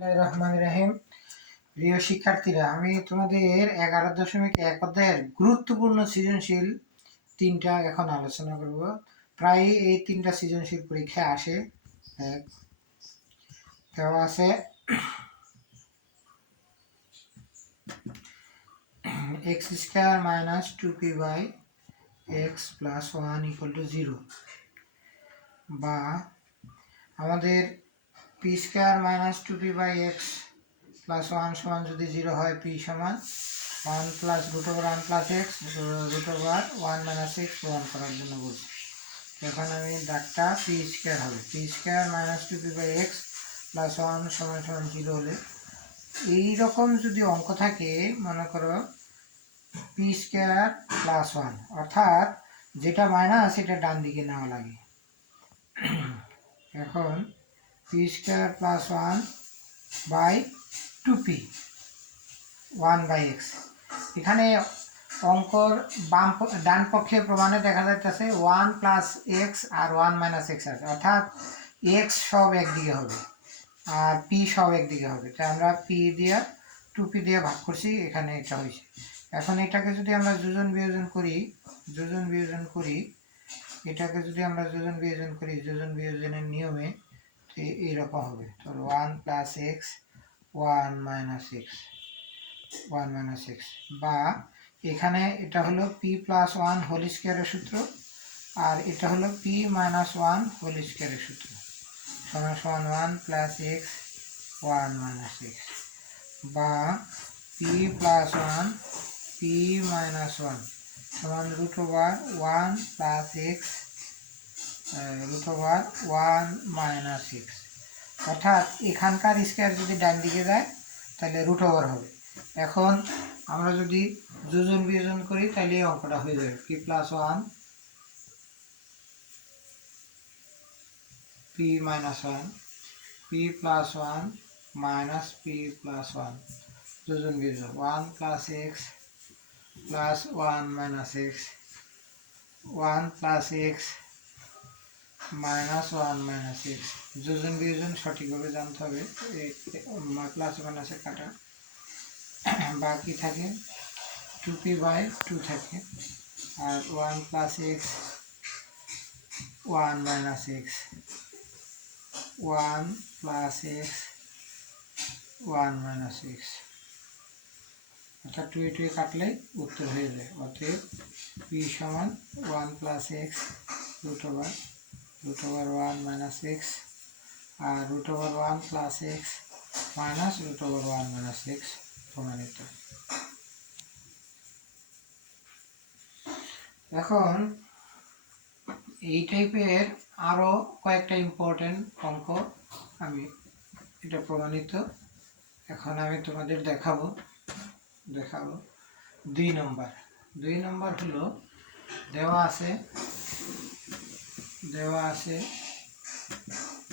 রহমান রাহিম প্রিয় শিক্ষার্থীরা, আমি তোমাদের এগারো দশমিক এক অধ্যায়ের গুরুত্বপূর্ণ সৃজনশীল তিনটা এখন আলোচনা করব। প্রায় এই তিনটা সৃজনশীল পরীক্ষায় আসে। আছে। X square minus two p by x plus one equal to zero. বা আমাদের p square minus two p by x plus one সমান যদি জিরো হয়, পি সমান one plus root over one plus x root over one minus x one করার জন্য বলছি। এখন আমি ডাকটা পি স্কোয়ার হবে। P square minus two p by x plus one সমান সমান জিরো হলে এইরকম যদি অঙ্ক থাকে, মনে করো পি স্কোয়ার প্লাস ওয়ান, অর্থাৎ যেটা মাইনাস সেটা ডান দিকে নেওয়া লাগে। এখন square plus one by two p one by x এখানে অঙ্কর বাম ডান পক্ষে প্রমাণে দেখা যাইতেছে ওয়ান প্লাস এক্স আর ওয়ান মাইনাস এক্স আছে। অর্থাৎ এক্স সব একদিকে হবে আর পি সব একদিকে হবে। তাই আমরা পি দিয়ে টু পি দিয়ে ভাগ করছি, এখানে এটা হয়েছে। এখন এটাকে যদি আমরা যোজন বিয়োজন করি, যোজন বিয়োজন করি, এটাকে যদি আমরা যোজন বিয়োজন করি, যোজন বিয়োজনের নিয়মে এইরকম হবে। তো one plus x one minus x one minus x বা এখানে এটা হলো পি প্লাস ওয়ান হোল স্কোয়ারের সূত্র, আর এটা হলো পি মাইনাস ওয়ান হোল স্কোয়ারের সূত্র। সমান সমান one plus x one minus x বা p plus one p minus one সমান root over one plus x root over one minus x অর্থাৎ এখানকার স্কোয়ার যদি ডান দিকে যায়, তাহলে রুট ওভার হবে। এখন আমরা যদি যোজন বিয়োজন করি, তাহলে এই অঙ্কটা হয়ে যাবে। P plus one p minus one p plus one minus p plus one যোজন বিয়োজন। One plus x plus one minus x one plus x minus one minus x যোজন বিয়োজন সঠিকভাবে জানতে হবে। প্লাস মাইনাসে কাটা। বাকি থাকে টু পি বাই টু থাকে। আর one plus x one minus x one plus x one minus x অর্থাৎ টু এ টু এ কাটলে উত্তর হয়ে যায়। অতএব পি সমান one plus x root over root over one minus x আর root over one plus x minus root over one minus x প্রমাণিত এখন এই টাইপের আরও কয়েকটা ইম্পর্টেন্ট অঙ্ক আমি এটা প্রমাণিত। এখন আমি তোমাদের দেখাবো দেখাবো। দুই নম্বর দুই নম্বর হলো, দেওয়া আছে দেওয়া আছে।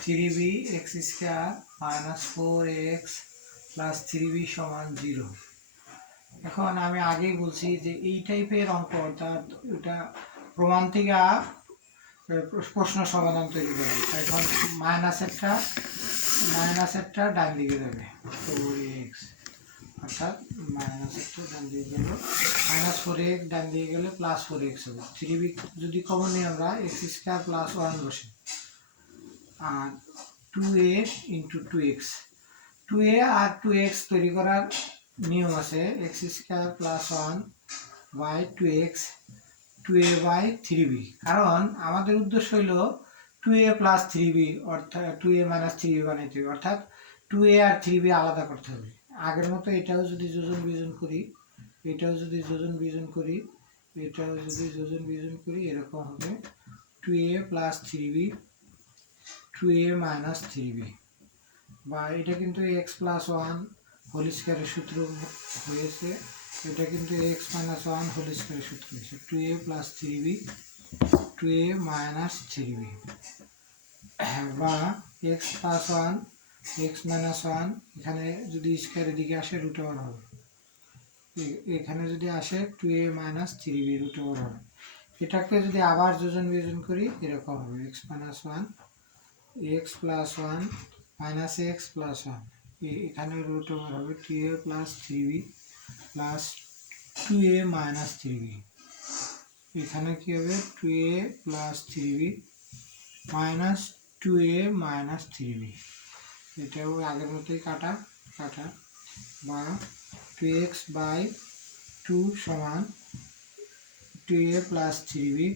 Three b x square minus four x plus three b সমান জিরো। এখন আমি আগেই বলছি যে এই টাইপের অঙ্ক অর্থাৎ এটা প্রমাণ থেকে প্রশ্ন সমাধান তৈরি করা। এখন মাইনাসেরটা মাইনাসেরটা ডান দিকে যাবে। Four x. অর্থাৎ মাইনাস মাইনাসেরটা ডান দিকে গেল। মাইনাস ফোর এক্স ডান দিকে গেলে প্লাস ফোর এক্স হবে। থ্রি বি যদি কমন নিই আমরা এক্স স্কোয়ার প্লাস ওয়ান বসে। আর two a into two x two a R two x তৈরি করার নিয়ম আছে x square plus one by two x two a by three b কারণ আমাদের উদ্দেশ্য হইল two a plus three b অর্থাৎ two a minus three b বানাইতে হবে। অর্থাৎ টু এ আর থ্রি বি আলাদা করতে হবে। আগের মতো এটাও যদি যোজন বিয়োজন করি, এটাও যদি যোজন বিয়োজন করি, এটাও যদি যোজন বিয়োজন করি, এরকম হবে two a plus three b two a minus three b বা এটা কিন্তু এক্স প্লাস ওয়ান হোল স্কোয়ারের সূত্র হয়েছে, এটা কিন্তু এক্স মাইনাস ওয়ান হোল স্কোয়ারের সূত্র হয়েছে। Two a plus three b two a minus three b বা x plus one x minus one, এখানে যদি স্কোয়ারের দিকে আসে রুট ওভার হবে। এখানে যদি আসে two a minus three b root over হবে। এটাকে যদি আবার যোজন বিয়োজন করি, এরকম হবে। X minus one, x plus one minus x plus one. এখানে রুট ওভার হবে two a plus three b plus two a minus three b এখানে কি হবে? Two a plus three b minus two a minus three b এটাও আগের মতোই কাটা কাটা। বা টু এক্স বাই টু সমান two a plus three b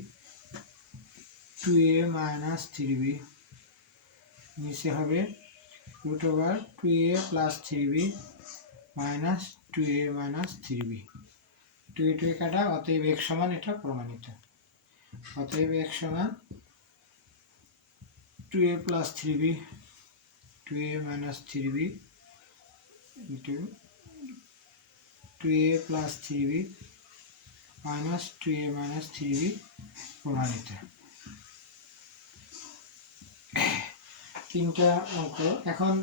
two a minus three b নিচে হবে root over two a plus three b minus two a minus three b two a two a কাটা, অতএব এক সমান এটা প্রমাণিত। অতএব এক সমান two a plus three b two a minus three b into two a plus three b minus two a minus three b প্রমাণিত তিনটা অঙ্ক। এখন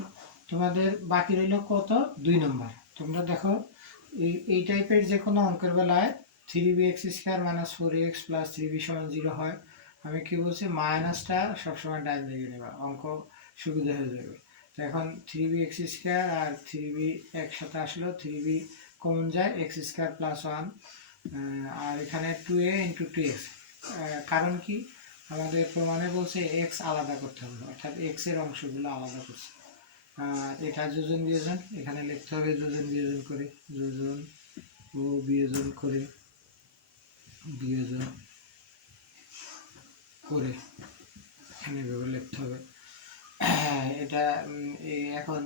তোমাদের বাকি রইল কত? দুই নম্বর। তোমরা দেখো, এই এই টাইপের যে কোনো অঙ্কের বেলায় three b x square minus four x plus three b সমান জিরো হয়। আমি কি বলছি? মাইনাসটা সবসময় ডান দিকে নেবা। অঙ্ক সুবিধা হয়ে যাবে। এখন থ্রি বি এক্স স্কোয়ার আর থ্রি বি একসাথে আসলো থ্রি বি কমন যায় এক্স স্কোয়ার প্লাস ওয়ান আর এখানে two a into two x কারণ কি? আমাদের প্রমাণে বলছে এক্স আলাদা করতে হবে, অর্থাৎ এক্সের অংশগুলো আলাদা করছে। এটা যোজন বিয়োজন, এখানে লিখতে হবে যোজন বিয়োজন করে, যোজন ও বিয়োজন করে বিয়োজন করে এখানে এভাবে লিখতে হবে এটা উম, এই এখন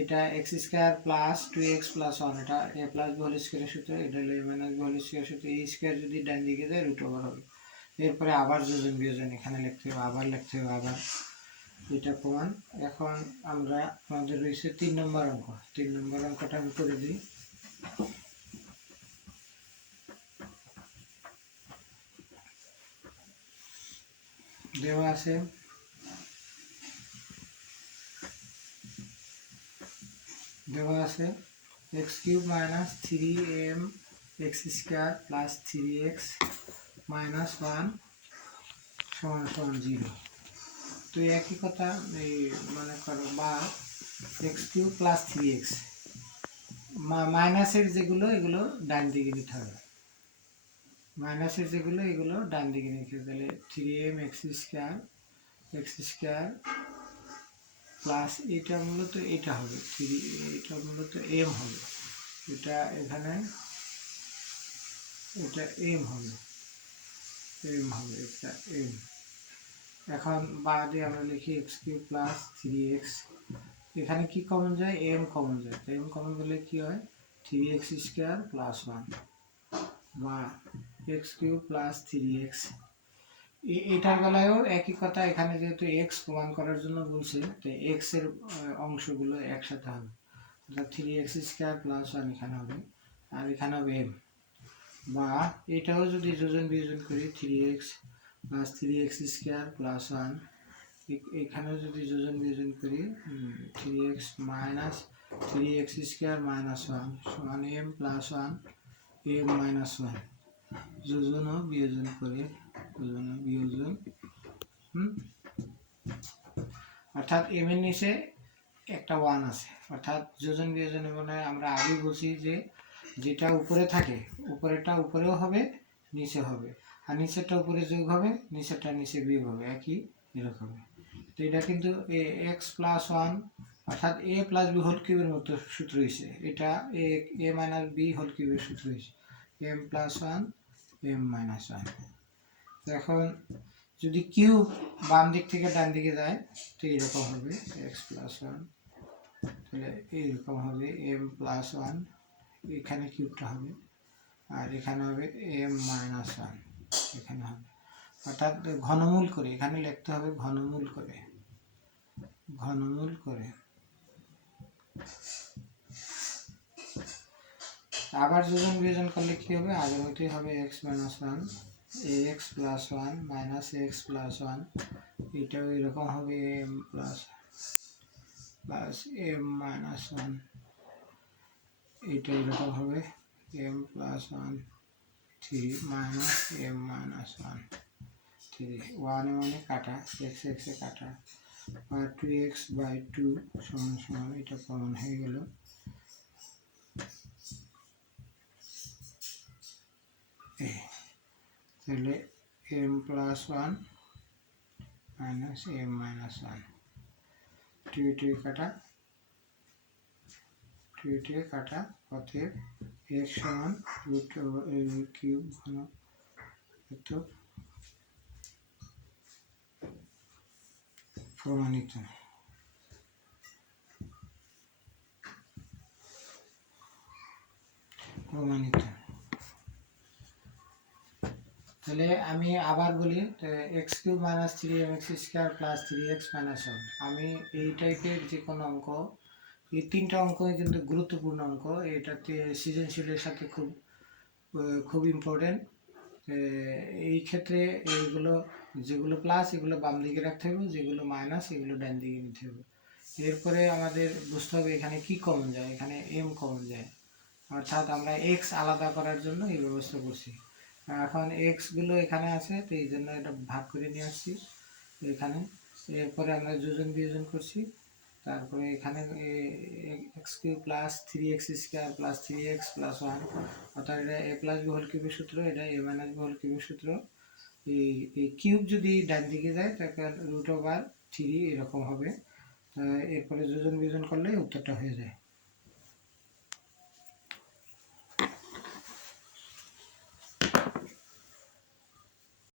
এটা x square plus two x plus one এটা এ প্লাস হোল স্কোয়ারের সূত্র, এটা হলো এ মাইনাস হোল স্কোয়ারের সূত্র। এই স্কোয়ার যদি ডান দিকে যায় রুট ওভার হবে। এরপরে আবার যোজন বিয়োজন, এখানে লিখতে হবে, আবার লিখতে হবে, আবার। এটা প্রমাণ। এখন আমরা আমাদের রয়েছে তিন নম্বর অঙ্ক। তিন নম্বর অঙ্কটা আমি করে দিই। দেওয়া আছে। দেওয়া আছে। X cube minus three m x square plus three x minus one সমান সমান জিরো। তো একই কথা এই মনে করো, বা x cube plus three x মাইনাসের যেগুলো, এগুলো ডান দিকে নিতে হবে। মাইনাসের যেগুলো, এগুলো ডান দিকে নিতে তাহলে three m x square x square plus এটা মূলত এটা হবে থ্রি এটা মূলত এম হবে। এটা এখানে, এটা এম হবে এম হবে, এটা এম এখন বাদে আমরা লিখি x cube plus three x এখানে কি কমন যায়? এম কমন যায়। এম কমন গেলে কি হয়? Three x square plus one বা x cube plus three x এটার বেলায়ও একই কথা এখানে যেহেতু এক্স প্রমাণ করার জন্য বলছে, তো এক্সের অংশগুলো একসাথে হবে। অর্থাৎ three x square plus one এখানে হবে, আর এখানে হবে এম বা এটাও যদি যোজন বিয়োজন করি three x plus three x square plus one এখানেও যদি যোজন বিয়োজন করি three x minus three x square minus one সমান m plus one m minus one যোজন ও বিয়োজন করে। বিয়োজন হুম? অর্থাৎ এম এর নিচে একটা ওয়ান আছে। অর্থাৎ যোজন বিয়োজন মানে আমরা আগেই বলছি যে যেটা উপরে থাকে, উপরেরটা উপরেও হবে, নিচে হবে। আর নিচেরটা উপরে যোগ হবে, নিচেরটা নিচে বিয়োগ হবে। একই এরকম তো এটা কিন্তু এক্স প্লাস ওয়ান অর্থাৎ এ প্লাস বি হোল কিউবের মতো সূত্র হয়েছে। এটা a a minus b whole কিউবের সূত্র হয়েছে। M plus one m minus one এখন যদি কিউব বাম দিক থেকে ডান দিকে যায়, তো এইরকম হবে এক্স প্লাস ওয়ান তাহলে এইরকম হবে এম প্লাস ওয়ান এখানে কিউবটা হবে, আর এখানে হবে এম মাইনাস ওয়ান এখানে হবে। অর্থাৎ ঘনমূল করে, এখানে লিখতে হবে ঘনমূল করে ঘনমূল করে। আবার যোজন বিয়োজন করলে কি হবে? আগের মতোই হবে x minus one x plus one minus x plus one এটাও এরকম হবে m plus plus m minus one এটা এরকম হবে m plus one three minus m minus one three ওয়ানে মানে কাটা এক্স এক্সে কাটা, আর টু এক্স বাই টু সমান সমান এটা কমন হয়ে গেল। তাহলে m plus one minus m minus one two two কাটা টু টু কাটা অতএব এক্স সমান রুট কিউব ঘন এত প্রমাণিত। প্রমাণিত। তাহলে আমি আবার বলি x cube minus three m x square plus three x minus one আমি এই টাইপের যে কোনো অঙ্ক, এই তিনটা অঙ্কই কিন্তু গুরুত্বপূর্ণ অঙ্ক। এটাতে সৃজনশীলের সাথে খুব খুব ইম্পর্টেন্ট এই ক্ষেত্রে এইগুলো যেগুলো প্লাস এগুলো বাম দিকে রাখতে হবে, যেগুলো মাইনাস এগুলো ডান দিকে নিতে হবে। এরপরে আমাদের বুঝতে হবে এখানে কি কমন যায়, এখানে এম কমন যায়। অর্থাৎ আমরা এক্স আলাদা করার জন্য এই ব্যবস্থা করছি। এখন এক্সগুলো এখানে আছে, তো এই জন্য এটা ভাগ করে নিয়ে আসছি এখানে। এরপরে আমরা যোজন বিয়োজন করছি, তারপরে এখানে x cube plus three x square plus three x plus one অর্থাৎ এটা এ প্লাস বি হোল কিউবের সূত্র, এটা এ মাইনাস বি হোল কিউবের সূত্র। এই এই কিউব যদি ডান দিকে যায়, তাকে রুট ওভার থ্রি এরকম হবে। এরপরে যোজন বিয়োজন করলে উত্তরটা হয়ে যায়।